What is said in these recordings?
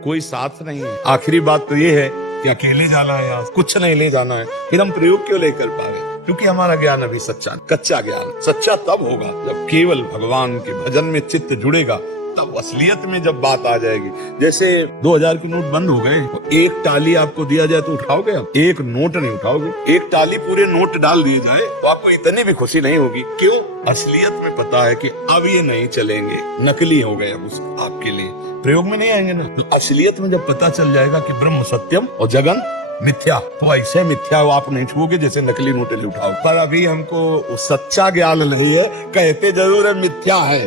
कोई साथ नहीं है। आखिरी बात तो ये है कि अकेले जाना है, यहाँ कुछ नहीं ले जाना है, फिर हम प्रयोग क्यों लेकर पाए? क्योंकि हमारा ज्ञान अभी सच्चा, कच्चा ज्ञान। सच्चा तब होगा जब केवल भगवान के भजन में चित्त जुड़ेगा, तब असलियत में जब बात आ जाएगी। जैसे 2000 के नोट बंद हो गए, एक टाली आपको दिया जाए तो उठाओगे? आप एक नोट नहीं उठाओगे। एक टाली पूरे नोट डाल दिए जाए तो आपको इतनी भी खुशी नहीं होगी। क्यों? असलियत में पता है कि अब ये नहीं चलेंगे, नकली हो गए अब उस आपके लिए, प्रयोग में नहीं आएंगे ना। तो असलियत में जब पता चल जाएगा कि ब्रह्म सत्यम और जगन मिथ्या, तो ऐसे मिथ्या आप नहीं छूओगे जैसे नकली नोटे उठाओ। पर अभी हमको सच्चा ज्ञान नहीं है, कहते जरूर है मिथ्या है,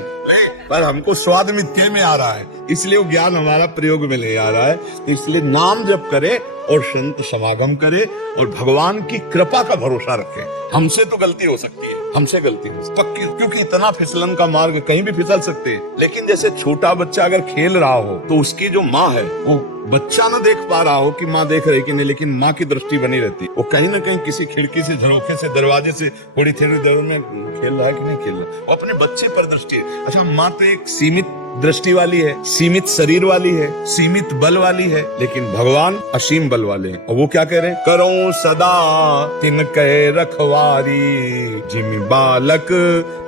पर हमको स्वाद मिथ्या में आ रहा है, इसलिए वो ज्ञान हमारा प्रयोग में नहीं आ रहा है। इसलिए नाम जप करे और संत समागम करे और भगवान की कृपा का भरोसा रखे। हमसे तो गलती हो सकती है, हमसे गलती हो पक्की, क्योंकि इतना फिसलन का मार्ग, कहीं भी फिसल सकते हैं। लेकिन जैसे छोटा बच्चा अगर खेल रहा हो तो उसकी जो माँ है, वो बच्चा न देख पा रहा हो कि माँ देख रही कि नहीं, लेकिन माँ की दृष्टि बनी रहती। वो कहीं ना कहीं किसी खिड़की से, झरोखे से, दरवाजे से थोड़ी देर में खेल रहा है कि नहीं खेल रहा, वो अपने बच्चे पर दृष्टि है। अच्छा, माँ तो एक सीमित दृष्टि वाली है, सीमित शरीर वाली है, सीमित बल वाली है, लेकिन भगवान असीम बल वाले हैं। और वो क्या कह रहे हैं? करो सदा तिनके रखवारी, जिमि बालक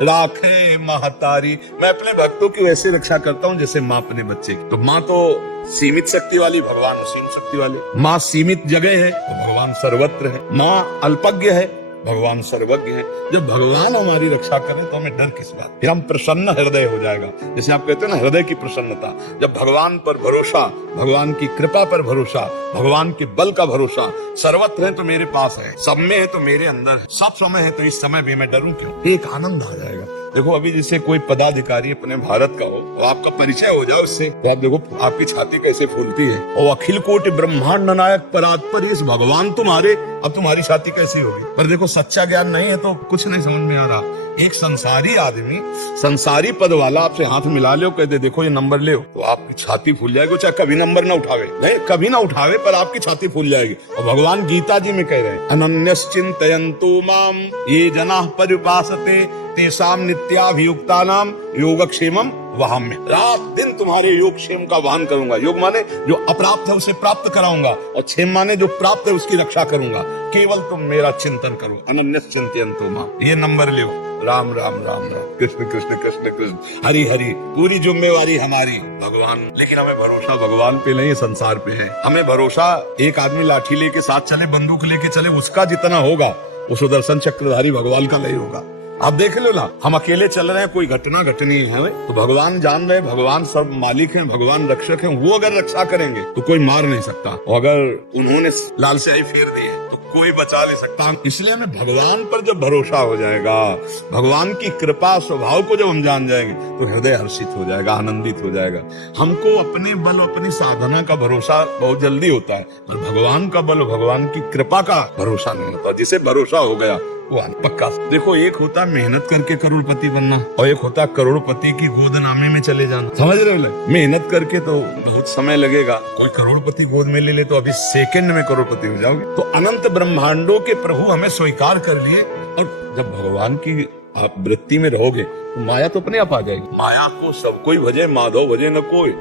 राखे महतारी। मैं अपने भक्तों की वैसे रक्षा करता हूँ जैसे माँ अपने बच्चे की। तो माँ तो सीमित शक्ति वाली, भगवान असीम शक्ति वाले। माँ सीमित जगह है तो भगवान सर्वत्र है। माँ अल्पज्ञ है, भगवान सर्वज्ञ है। जब भगवान हमारी रक्षा करें तो हमें डर किस बात? फिर हम प्रसन्न हृदय हो जाएगा। जैसे आप कहते हैं ना, हृदय की प्रसन्नता। जब भगवान पर भरोसा, भगवान की कृपा पर भरोसा, भगवान के बल का भरोसा, सर्वत्र है तो मेरे पास है, सब में है तो मेरे अंदर है, सब समय है तो इस समय भी मैं डरूं क्यों? एक आनंद आ जाएगा। देखो, अभी जैसे कोई पदाधिकारी अपने भारत का हो तो आपका परिचय हो जाए उससे, तो आप देखो आपकी छाती कैसे फूलती है। और अखिल कोटि ब्रह्मांड नायक परात्पर इस भगवान तुम्हारे, अब तुम्हारी छाती कैसी होगी? पर देखो, सच्चा ज्ञान नहीं है तो कुछ नहीं समझ में आ रहा। एक संसारी आदमी, संसारी पद वाला आपसे हाथ मिला ले, कहते देखो ये नंबर ले, तो आपकी छाती फूल जाएगी। चाहे कभी नंबर ना उठावे, नहीं कभी ना उठावे, पर आपकी छाती फूल जाएगी। और भगवान गीता जी में कह रहे हैं, अनन्यश्चिन्तयन्तु माम ये जनाः पर्युपासते तेषां नित्याभियुक्तानां योगक्षेमं वहाम्य। रात दिन तुम्हारे योगक्षेम का वाहन करूंगा। योग माने जो अप्राप्त है उसे प्राप्त कराऊंगा, और क्षेम माने जो प्राप्त है उसकी रक्षा करूंगा। केवल तुम मेरा चिंतन करो। अनन्यश्चिन्तयन्तु माम, ये नंबर लो। राम राम राम राम, कृष्ण कृष्ण कृष्ण कृष्ण, हरि हरि। पूरी जिम्मेवारी हमारी भगवान, लेकिन हमें भरोसा भगवान पे नहीं, संसार पे है। हमें भरोसा, एक आदमी लाठी लेके साथ चले, बंदूक लेके चले, उसका जितना होगा वो सुदर्शन चक्रधारी भगवान का नहीं होगा। आप देख लो ना, हम अकेले चल रहे हैं, कोई घटना घटनी है तो भगवान जान रहे, भगवान सब मालिक हैं, भगवान रक्षक हैं। वो अगर रक्षा करेंगे तो कोई मार नहीं सकता, और अगर उन्होंने लाल स्याही फेर दी है तो कोई बचा नहीं सकता। इसलिए हमें भगवान पर जब भरोसा हो जाएगा, भगवान की कृपा स्वभाव को जब हम जान जाएंगे तो हृदय हर्षित हो जाएगा, आनंदित हो जाएगा। हमको अपने बल, अपनी साधना का भरोसा बहुत जल्दी होता है, पर भगवान का बल, भगवान की कृपा का भरोसा नहीं होता। जिसे भरोसा हो गया वो पक्का। देखो, एक होता है मेहनत करके करोड़पति बनना, और एक होता है करोड़पति की गोदनामे में चले जाना। समझ रहे हो? मेहनत करके तो बहुत समय लगेगा, कोई करोड़पति गोद में ले ले तो अभी सेकंड में करोड़पति हो जाओगे। तो अनंत ब्रह्मांडों के प्रभु हमें स्वीकार कर लिए, और जब भगवान की आप वृत्ति में रहोगे तो माया तो अपने आप आ जाएगी। माया को सब कोई भजे, माधव भजे न कोई।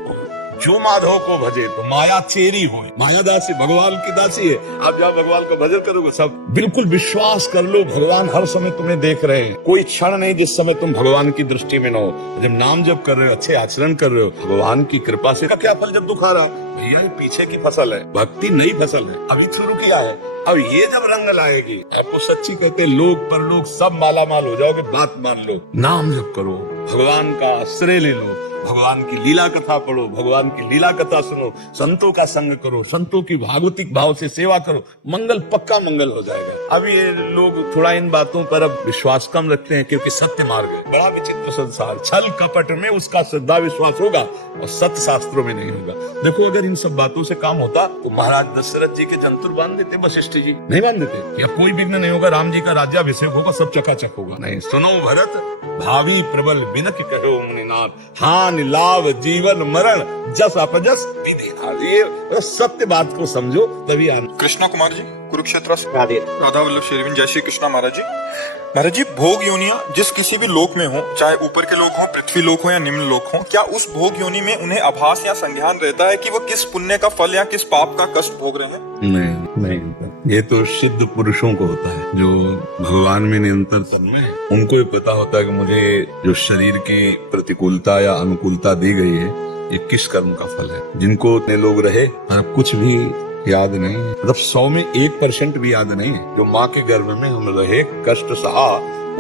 जो माधव को भजे तो माया चेरी हो। माया दासी भगवान की दासी है। आप जब भगवान को भजन करोगे, सब बिल्कुल विश्वास कर लो, भगवान हर समय तुम्हें देख रहे हैं। कोई क्षण नहीं जिस समय तुम भगवान की दृष्टि में न हो। जब नाम जप कर रहे हो, अच्छे आचरण कर रहे हो, भगवान की कृपा से क्या फल जब दुख आ रहा? भैया ये पीछे की फसल है, भक्ति नई फसल है, अभी शुरू किया है। अब ये जब रंग लाएगी, आपको सच्ची कहते लोग पर लोग सब माला माल हो जाओगे। बात मान लो, नाम जप करो, भगवान का आश्रय ले लो, भगवान की लीला कथा पढ़ो, भगवान की लीला कथा सुनो, संतों का संग करो, संतों की भागवतिक भाव से सेवा करो, मंगल पक्का मंगल हो जाएगा। अब ये लोग थोड़ा इन बातों पर अब विश्वास कम रखते हैं, क्योंकि सत्य मार्ग है। बड़ा विचित्र संसार, छल कपट में उसका श्रद्धा विश्वास होगा और सत्य शास्त्रों में नहीं होगा। देखो, अगर इन सब बातों से काम होता तो महाराज दशरथ जी के जंतुर बांध देते, वशिष्ठ जी नहीं बांध देते, या कोई विघ्न नहीं होगा, राम जी का राज्याभिषेक होगा, सब चकाचक होगा। नहीं, सुनो भरत भावी प्रबल बिनक कहो मुनिनाथ, हानि लाभ जीवन मरण जस अपजस विधि। ये सत्य बात को समझो तभी। कृष्णा कुमार जी, कुरुक्षेत्र से। राधा वल्लभ शेरविन, जय श्री कृष्णा महाराज जी। महाराज जी, भोग योनियां जिस किसी भी लोक में हो, चाहे ऊपर के लोक हो, पृथ्वी लोक हो या निम्न लोक हो, क्या उस भोग योनि में उन्हें आभास या संज्ञान रहता है कि वो किस पुण्य का फल या किस पाप का कष्ट भोग रहे हैं? नहीं, ये तो सिद्ध पुरुषों को होता है, जो भगवान में निरंतर तन्मय है। उनको ये पता होता है कि मुझे जो शरीर की प्रतिकूलता या अनुकूलता दी गई है, ये किस कर्म का फल है। जिनको इतने लोग रहे और कुछ भी याद नहीं है, मतलब 100 में 1% भी याद नहीं है। जो माँ के गर्भ में हम रहे, कष्ट सहा,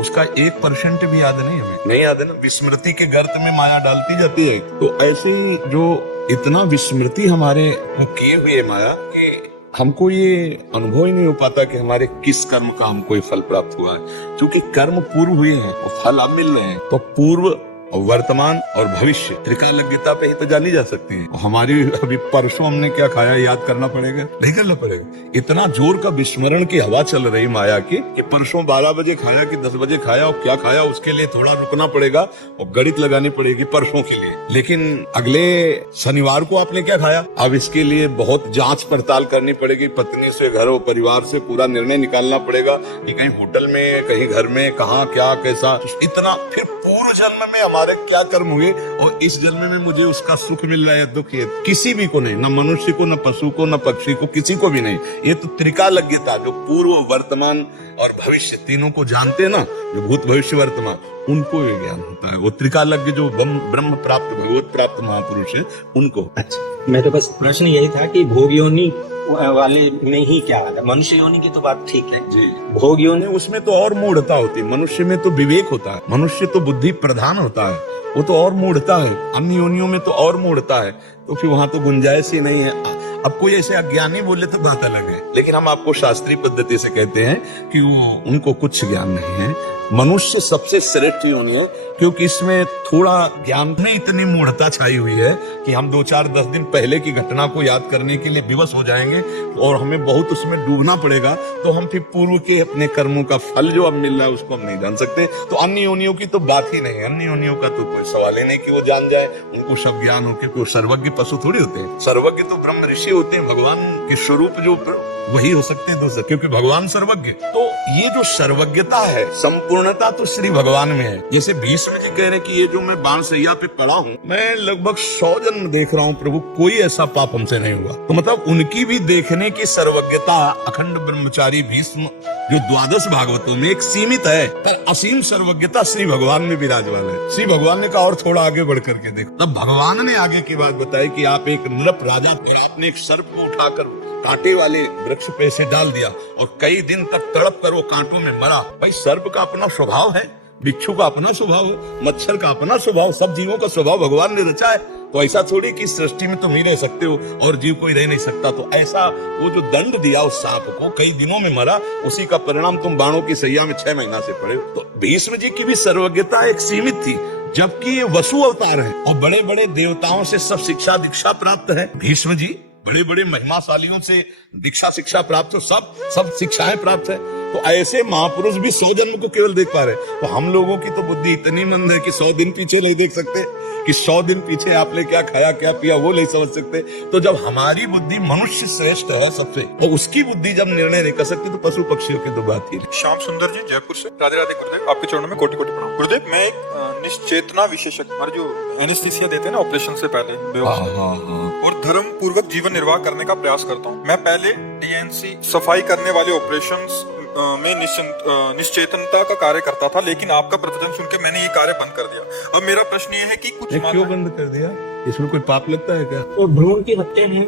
उसका 1% भी याद नहीं हमें, नहीं याद है ना। विस्मृति के गर्त में माया डालती जाती है। तो ऐसे ही जो इतना विस्मृति हमारे को किए हुए माया कि हमको ये अनुभव ही नहीं हो पाता कि हमारे किस कर्म का हमको ये फल प्राप्त हुआ है। क्योंकि कर्म पूर्व हुए हैं और फल अब मिल रहे हैं, तो पूर्व और वर्तमान और भविष्य त्रिकालज्ञता पे ही तो जानी जा सकती है। हमारी अभी परसों हमने क्या खाया याद करना पड़ेगा, नहीं करना पड़ेगा। इतना जोर का विस्मरण की हवा चल रही माया की कि परसों 12 बजे खाया कि 10 बजे खाया और क्या खाया, उसके लिए थोड़ा रुकना पड़ेगा और गणित लगानी पड़ेगी परसों के लिए। लेकिन अगले शनिवार को आपने क्या खाया, अब इसके लिए बहुत जांच पड़ताल करनी पड़ेगी। पत्नी से, घर और परिवार से पूरा निर्णय निकालना पड़ेगा कि कहीं होटल में, कहीं घर में, कहाँ क्या कैसा। इतना फिर पूर्व जन्म में हमारे क्या कर्म हुए और इस जन्म में मुझे उसका सुख मिल रहा है, दुख है, किसी भी को नहीं, न मनुष्य को, न पशु को, न पक्षी को, किसी को भी नहीं। ये तो त्रिकालज्ञता, जो पूर्व, वर्तमान और भविष्य तीनों को जानते हैं ना, जो भूत भविष्य वर्तमान, उनको ये ज्ञान होता है। वो त्रिकालज्ञ जो ब्रह्म प्राप्त, भगवत प्राप्त महापुरुष है, उनको। अच्छा, मेरे बस प्रश्न यही था कि भोग योनि वाले में ही क्या आता है? मनुष्य योनि की तो बात ठीक है जी, भोग योनि उसमें तो और मूढ़ता होती है। मनुष्य में तो विवेक होता है, मनुष्य तो बुद्धि प्रधान होता है, वो तो और मूढ़ता है। अन्य योनियों में तो और मूढ़ता है, तो फिर वहां तो गुंजाइश ही नहीं है। अब कोई ऐसे अज्ञानी बोले तो बात अलग है, लेकिन हम आपको शास्त्रीय पद्धति से कहते हैं कि वो उनको कुछ ज्ञान नहीं है। मनुष्य सबसे श्रेष्ठ योनि है, क्योंकि इसमें थोड़ा ज्ञान में इतनी मूढ़ता छाई हुई है कि हम 2-4-10 दिन पहले की घटना को याद करने के लिए विवश हो जाएंगे और हमें बहुत उसमें डूबना पड़ेगा। तो हम फिर पूर्व के अपने कर्मों का फल जो अब मिल रहा है उसको हम नहीं जान सकते। तो अन्य योनियों की तो बात ही नहीं है। अन्य योनियों का तो कोई सवाल ही नहीं कि वो जान जाए, उनको सब ज्ञान हो के। कोई सर्वज्ञ पशु थोड़ी होते हैं, सर्वज्ञ तो ब्रह्म ऋषि होते हैं। भगवान के स्वरूप जो वही हो सकते हैं दूसरे, क्योंकि भगवान सर्वज्ञ। तो ये जो सर्वज्ञता है, संपूर्णता तो श्री भगवान में है। जैसे भीष्म जी कह रहे कि ये जो मैं बाणशैया पे पड़ा हूँ, मैं लगभग 100 जन्म देख रहा हूँ प्रभु, कोई ऐसा पाप हमसे नहीं हुआ। तो मतलब उनकी भी देखने की सर्वज्ञता, अखंड ब्रह्मचारी भीष्म जो 12 भागवतों में एक सीमित है, पर असीम सर्वज्ञता श्री भगवान में विराजमान है। श्री भगवान ने कहा और थोड़ा आगे बढ़ करके देखो। तब भगवान ने आगे की बात बताई कि आप एक नृप राजा थे, आपने एक सर्प को उठाकर कांटे वाले वृक्ष पे से डाल दिया और कई दिन तक तड़प कर वो कांटों में मरा। भाई, सर्प का अपना स्वभाव है, बिच्छू का अपना स्वभाव है, मच्छर का अपना स्वभाव, सब जीवों का स्वभाव भगवान ने रचा है। तो ऐसा थोड़ी कि सृष्टि में तुम ही रह सकते हो और जीव कोई रह नहीं सकता। तो ऐसा वो जो दंड दिया उस सांप को, कई दिनों में मरा, उसी का परिणाम तुम बाणों की सैया में 6 महीना से पड़े। तो भीष्म जी की भी सर्वज्ञता एक सीमित थी, जबकि ये वसु अवतार है और बड़े बड़े देवताओं से सब शिक्षा दीक्षा प्राप्त है। भीष्म जी बड़े बड़े महिमाशालियों से दीक्षा शिक्षा प्राप्त हो, सब शिक्षाएं प्राप्त है। तो ऐसे महापुरुष भी 100 जन्म को केवल देख पा रहे। तो हम लोगों की तो बुद्धि इतनी मंद है कि 100 दिन पीछे नहीं देख सकते, कि 100 दिन पीछे आपने क्या खाया क्या पिया वो नहीं समझ सकते। तो जब हमारी बुद्धि मनुष्य श्रेष्ठ है सबसे, तो उसकी बुद्धि जब निर्णय नहीं कर सकती, तो पशु पक्षियों की तो बात ही नहीं। श्याम सुंदर जी, जयपुर से। राधे राधे गुरुदेव, आपके चरणों में कोटि कोटि प्रणाम। गुरुदेव, मैं एक निश्चेतना विशेषज्ञ, और जो एनेस्थीसिया देते हैं ना ऑपरेशन से पहले, और धर्म पूर्वक जीवन निर्वाह करने का प्रयास करता हूँ। मैं पहले डीएनसी सफाई करने वाले ऑपरेशंस में निश्चेतनता का कार्य करता था, लेकिन आपका प्रतिदिन सुन के मैंने ये कार्य बंद कर दिया। अब मेरा प्रश्न ये है कि कुछ क्यों बंद कर दिया? इसमें कोई पाप लगता है क्या? तो भ्रूण की हत्या है,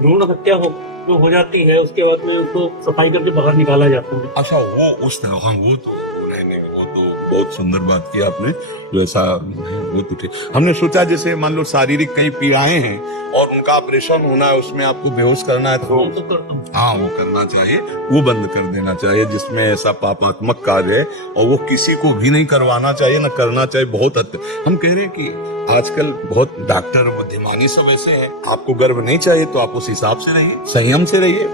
भ्रूण हत्या हो जाती है, उसके बाद में उसको सफाई करके बाहर निकाला जाता है। अच्छा, वो उस तरह, हाँ, वो तो नहीं, वो तो बहुत सुंदर बात की आपने, जो ऐसा वो तो ठीक। हमने सोचा जैसे मान लो शारीरिक कई पीड़ाएं हैं और उनका ऑपरेशन होना है, उसमें आपको बेहोश करना है, तो हाँ, वो करना चाहिए, वो बंद कर देना चाहिए, जिसमें ऐसा पापात्मक कार्य है और वो किसी को भी नहीं करवाना चाहिए, ना करना चाहिए। बहुत हम कह रहे हैं कि आजकल बहुत डॉक्टर बुद्धिमानी सब ऐसे हैं, आपको गर्भ नहीं चाहिए तो आप उस हिसाब से रहिए, संयम से रहिए,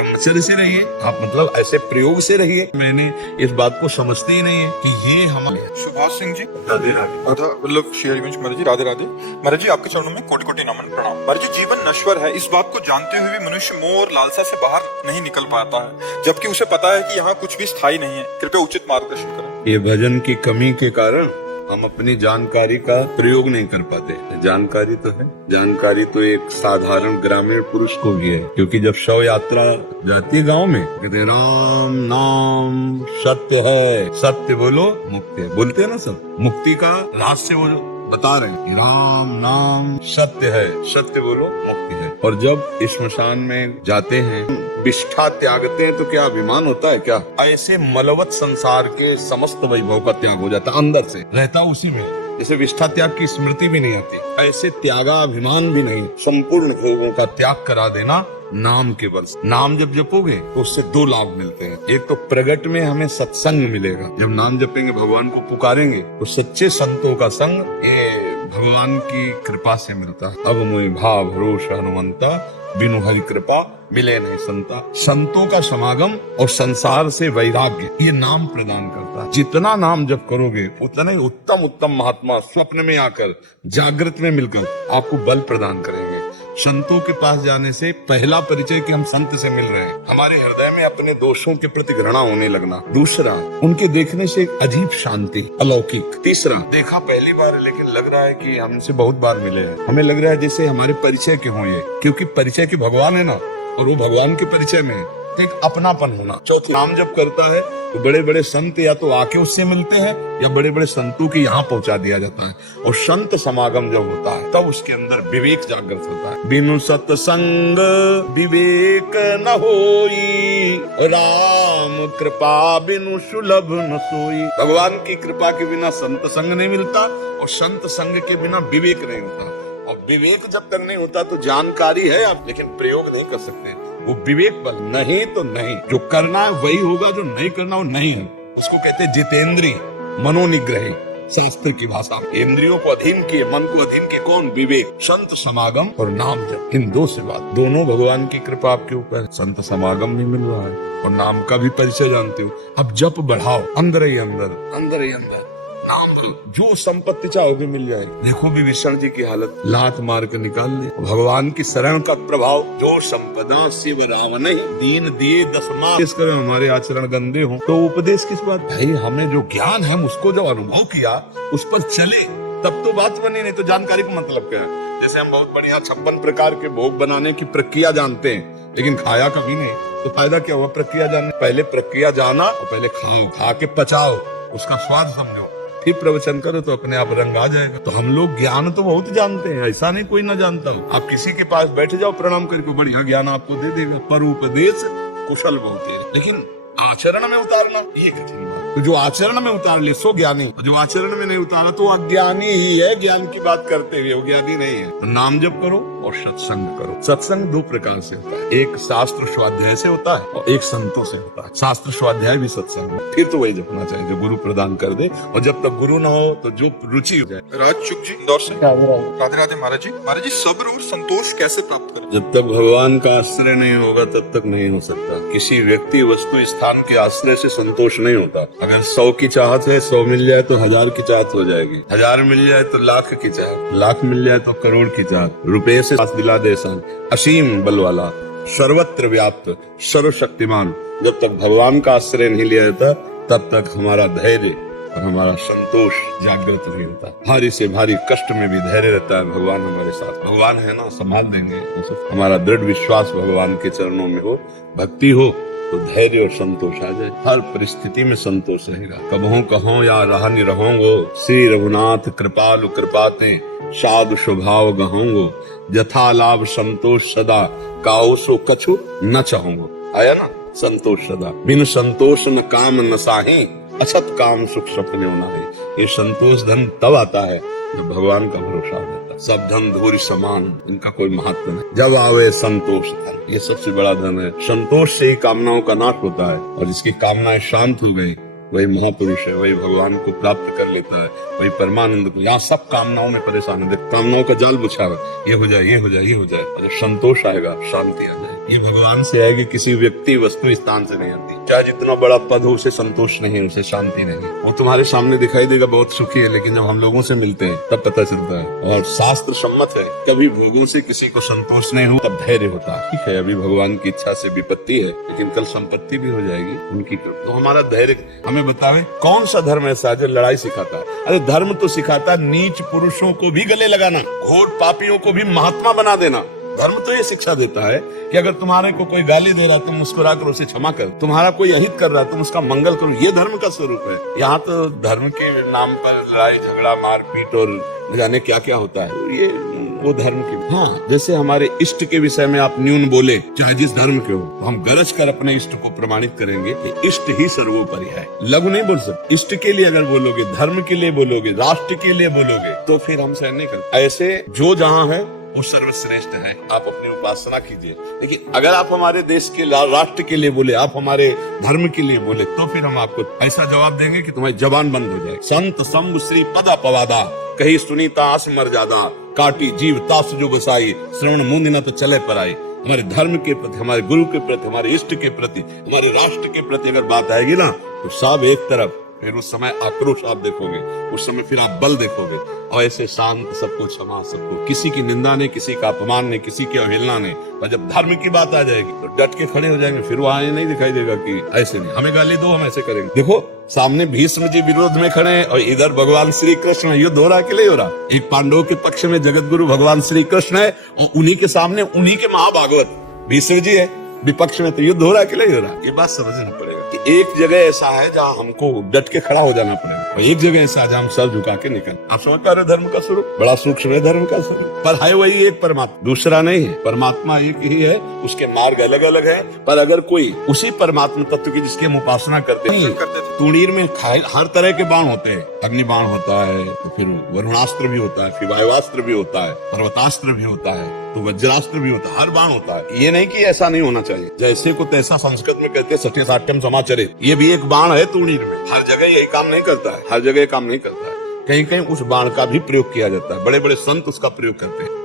ब्रह्मचर्य से रहिए, आप मतलब ऐसे प्रयोग से रहिए। मैंने इस बात को समझते ही नहीं है कि ये हमारे सुभाष सिंह जी राधा वल्लभ श्री हरिवंश महाराज जी, राधे राधे। महाराज जी आपके चरणों में कोटि कोटि नमन प्रणाम। महाराज जी जीवन नश्वर है, इस बात को जानते हुए भी मनुष्य मोह और लालसा से बाहर नहीं निकल पाता है, जबकि उसे पता है कि यहाँ कुछ भी स्थायी नहीं है। कृपया उचित मार्गदर्शन करें। ये भजन की कमी के कारण हम अपनी जानकारी का प्रयोग नहीं कर पाते। जानकारी तो है, जानकारी तो एक साधारण ग्रामीण पुरुष को भी है, क्योंकि जब शव यात्रा जाती है गांव में, कहते हैं राम नाम सत्य है, सत्य बोलो मुक्ति है, बोलते हैं ना सब। मुक्ति का रहस्य वो बता रहे हैं, राम नाम सत्य है, सत्य बोलो मुक्ति है। और जब इस स्मशान में जाते हैं, विष्ठा त्यागते हैं, तो क्या अभिमान होता है क्या? ऐसे मलवत संसार के समस्त वैभव का त्याग हो जाता, अंदर से रहता उसी में, जैसे विष्ठा त्याग की स्मृति भी नहीं आती, ऐसे त्यागा अभिमान भी नहीं, संपूर्ण भोगों का त्याग करा देना नाम के बल। नाम जब जपोगे तो उससे दो लाभ मिलते हैं। एक तो प्रगट में हमें सत्संग मिलेगा, जब नाम जपेंगे भगवान को पुकारेंगे तो सच्चे संतों का संग ये भगवान की कृपा से मिलता है। अब मोहि भाव भरोसा हनुमंता, बिनु हरि कृपा मिले नहीं संता। संतों का समागम और संसार से वैराग्य ये नाम प्रदान करता है। जितना नाम जप करोगे उतना ही उत्तम उत्तम महात्मा स्वप्न में आकर जागृत में मिलकर आपको बल प्रदान करेंगे। संतों के पास जाने से पहला परिचय कि हम संत से मिल रहे हैं, हमारे हृदय में अपने दोषों के प्रति घृणा होने लगना। दूसरा, उनके देखने से एक अजीब शांति, अलौकिक। तीसरा, देखा पहली बार है लेकिन लग रहा है कि हमसे बहुत बार मिले हैं, हमें लग रहा है जैसे हमारे परिचय के हों ये, क्योंकि परिचय के भगवान है ना, और वो भगवान के परिचय में है। एक अपनापन होना। चौथा, नाम जब करता है तो बड़े बड़े संत या तो आके उससे मिलते हैं या बड़े बड़े संतों के यहाँ पहुंचा दिया जाता है। और संत समागम जब होता है तब उसके अंदर विवेक जागृत होता है। बिनु सत्संग विवेक न होई, राम कृपा बिनु सुलभ न सोई। भगवान की कृपा के बिना संत संग नहीं मिलता और संत संग के बिना विवेक नहीं होता। और विवेक जब तक नहीं होता तो जानकारी है आप, लेकिन प्रयोग नहीं कर सकते। वो विवेक बल नहीं तो नहीं, जो करना है वही होगा, जो नहीं करना वो नहीं है। उसको कहते हैं जितेंद्रिय मनोनिग्रही, शास्त्र की भाषा में। इंद्रियों को अधीन किए, मन को अधीन किए कौन? विवेक। संत समागम और नाम जप, इन दो से बात, दोनों भगवान की कृपा आपके ऊपर। संत समागम नहीं मिल रहा है और नाम का भी परिचय जानते हो, अब जप बढ़ाओ, अंदर ही अंदर, अंदर ही अंदर नाम, जो संपत्ति चाहोगे मिल जाए। देखो विभीषण जी की हालत, लात मार कर निकाल ले। भगवान की शरण का प्रभाव, जो संपदा शिव राम नहीं, दीन दिए 10 माह। इस करें हमारे आचरण गंदे हो तो उपदेश किस बात? भाई हमें जो ज्ञान है उसको जब अनुभव किया, उस पर चले, तब तो बात बनी, नहीं तो जानकारी का मतलब क्या है? जैसे हम बहुत बढ़िया 56 प्रकार के भोग बनाने की प्रक्रिया जानते हैं, लेकिन खाया कभी नहीं, तो फायदा क्या हुआ प्रक्रिया जानने? पहले प्रक्रिया जाना और पहले खाओ, खा के पचाओ, उसका स्वाद समझो, फिर प्रवचन करो तो अपने आप रंग आ जाएगा। तो हम लोग ज्ञान तो बहुत जानते हैं, ऐसा नहीं कोई ना जानता हो। आप किसी के पास बैठ जाओ, प्रणाम करके, बढ़िया ज्ञान आपको दे देगा। पर उपदेश कुशल बहुत है, लेकिन आचरण में उतारना ये कठिन है। तो जो आचरण में उतार ले सो ज्ञानी, जो आचरण में नहीं उतारा तो अज्ञानी ही है। ज्ञान की बात करते हुए वो ज्ञानी नहीं है। तो नाम जप करो और सत्संग करो। सत्संग दो प्रकार से होता है, एक शास्त्र स्वाध्याय से होता है और एक संतों से होता है। शास्त्र स्वाध्याय भी सत्संग है, फिर तो वही जपना चाहिए जो गुरु प्रदान कर दे, और जब तक गुरु ना हो तो जो रुचि हो जाए। राजचुक जी इंदौर से, राधे राधे। महाराज जी, महाराज जी सब्र और संतोष कैसे प्राप्त करें? जब तक भगवान का आश्रय नहीं होगा तब तक नहीं हो सकता। किसी व्यक्ति वस्तु स्थान के आश्रय से संतोष नहीं होता। अगर 100 की चाहत है, 100 मिल जाए तो 1000 की चाहत हो जाएगी, 1000 मिल जाए तो लाख की चाहत, लाख मिल जाए तो करोड़ की चाहत। रुपये से दिला दे सान, असीम बल वाला, सर्वत्र व्याप्त, सर्वशक्तिमान। जब तक भगवान का आश्रय नहीं लिया जाता तब तक हमारा धैर्य और हमारा संतोष जागृत नहीं होता। भारी से भारी कष्ट में भी धैर्य रहता है, भगवान हमारे साथ। भगवान है ना, संभाल देंगे। हमारा दृढ़ विश्वास भगवान के चरणों में हो, भक्ति हो, तो धैर्य और संतोष आ जाए। हर परिस्थिति में संतोष रहेगा। कबहू कहो या रहा निरहोंगो, श्री रघुनाथ कृपालु कृपाते, साधु स्वभाव गहोंगो, यथा लाभ संतोष सदा, काओ सो कछु न चाहूंगो। आया ना, संतोष सदा। बिन संतोष न काम न साही, असत काम सुख सपने होना है। ये संतोष धन तब आता है जब भगवान का भरोसा हो जाता है। सब धन धूरी समान, इनका कोई महत्व नहीं। जब आवे संतोष धन, ये सबसे बड़ा धन है। संतोष से ही कामनाओं का नाश होता है, और जिसकी कामनाएं शांत हो गई वही महापुरुष है, वही भगवान को प्राप्त कर लेता है, वही परमानंद को। यहाँ सब कामनाओं में परेशान है, कामनाओं का जाल बिछा, ये हो जाए, ये हो जाए, ये हो जाए। और जब संतोष आएगा शांति आ जाए। ये भगवान से आएगी, किसी व्यक्ति वस्तु स्थान से नहीं आती। चाहे जितना बड़ा पद हो, उसे संतोष नहीं, उसे शांति नहीं। वो तुम्हारे सामने दिखाई देगा बहुत सुखी है, लेकिन जब हम लोगों से मिलते हैं तब पता चलता है। और शास्त्र सम्मत है, कभी भोगों से किसी को संतोष नहीं हो तब धैर्य होता है। ठीक है, अभी भगवान की इच्छा से विपत्ति है, लेकिन कल संपत्ति भी हो जाएगी उनकी। तो हमारा धैर्य हमें बतावे कौन सा धर्म ऐसा है जो लड़ाई सिखाता है? अरे धर्म तो सिखाता नीच पुरुषों को भी गले लगाना, घोर पापियों को भी महात्मा बना देना। धर्म तो ये शिक्षा देता है कि अगर तुम्हारे को कोई गाली दे रहा है तुम मुस्कुरा कर उसे क्षमा कर, तुम्हारा कोई अहित कर रहा है तुम उसका मंगल करो। ये धर्म का स्वरूप है। यहाँ तो धर्म के नाम पर लड़ाई झगड़ा मारपीट और जाने क्या क्या होता है, ये वो धर्म के। हाँ, जैसे हमारे इष्ट के विषय में आप न्यून बोले, चाहे जिस धर्म के हो, तो हम गरज कर अपने इष्ट को प्रमाणित करेंगे कि इष्ट ही सर्वोपरि है। लघु नहीं बोल सकते। इष्ट के लिए अगर बोलोगे, धर्म के लिए बोलोगे, राष्ट्र के लिए बोलोगे, तो फिर हम सहन नहीं करते। ऐसे जो जहाँ है वो सर्वश्रेष्ठ है, आप अपनी उपासना कीजिए। लेकिन अगर आप हमारे देश के राष्ट्र के लिए बोले, आप हमारे धर्म के लिए बोले, तो फिर हम आपको ऐसा जवाब देंगे कि तुम्हारी जबान बंद हो जाए। संत शंभु श्री पदा पवादा, कही सुनीता आस मर्यादा, काटी जीव तास जो बसाई, श्रवण मुंद न तो चले पर आई। हमारे धर्म के प्रति, हमारे गुरु के प्रति, हमारे इष्ट के प्रति, हमारे राष्ट्र के प्रति अगर बात आएगी ना, तो सब एक तरफ। फिर उस समय आक्रोश आप देखोगे, उस समय फिर आप बल देखोगे। और ऐसे शांत, सबको क्षमा, सबको, किसी की निंदा नहीं, किसी का अपमान नहीं, किसी की अवहेलना नहीं। और जब धर्म की बात आ जाएगी तो डट के खड़े हो जाएंगे। फिर वहां नहीं दिखाई देगा कि ऐसे नहीं, हमें गाली दो हम ऐसे करेंगे। देखो सामने भीष्म जी विरोध में खड़े हैं और इधर भगवान श्री कृष्ण। युद्ध हो रहा कि नहीं हो रहा? एक पांडवों के पक्ष में जगत गुरु भगवान श्री कृष्ण है और उन्हीं के सामने उन्हीं के महाभागवत भीष्म जी है। विपक्ष में तो युद्ध हो रहा कि नहीं हो रहा? ये बात समझना पड़ेगा कि एक जगह ऐसा है जहाँ हमको डट के खड़ा हो जाना पड़ेगा, और एक जगह ऐसा जहाँ हम सर झुका के निकल। आप समझ पा रहे धर्म का स्वरूप? बड़ा सूक्ष्म है धर्म का स्वरूप, पर है वही एक परमात्मा, दूसरा नहीं है। परमात्मा एक ही है, उसके मार्ग अलग अलग है। पर अगर कोई उसी परमात्मा तत्व की जिसकी हम उपासना करते हैं, तुणीर में हर तरह के बाण होते हैं। अग्नि बाण होता है, तो फिर वरुणास्त्र भी होता है, फिर वायुवास्त्र भी होता है, पर्वतास्त्र भी होता है, तो वज्रास्त्र भी होता है, हर बाण होता है। ये नहीं कि ऐसा नहीं होना चाहिए, जैसे को तैसा संस्कृत में कहते हैं सठे साठ्यम समाचरित। ये भी एक बाण है तुणीर में, हर जगह यही काम नहीं करता है, हर जगह काम नहीं करता है। कहीं कहीं उस बाण का भी प्रयोग किया जाता है, बड़े बड़े संत उसका प्रयोग करते हैं।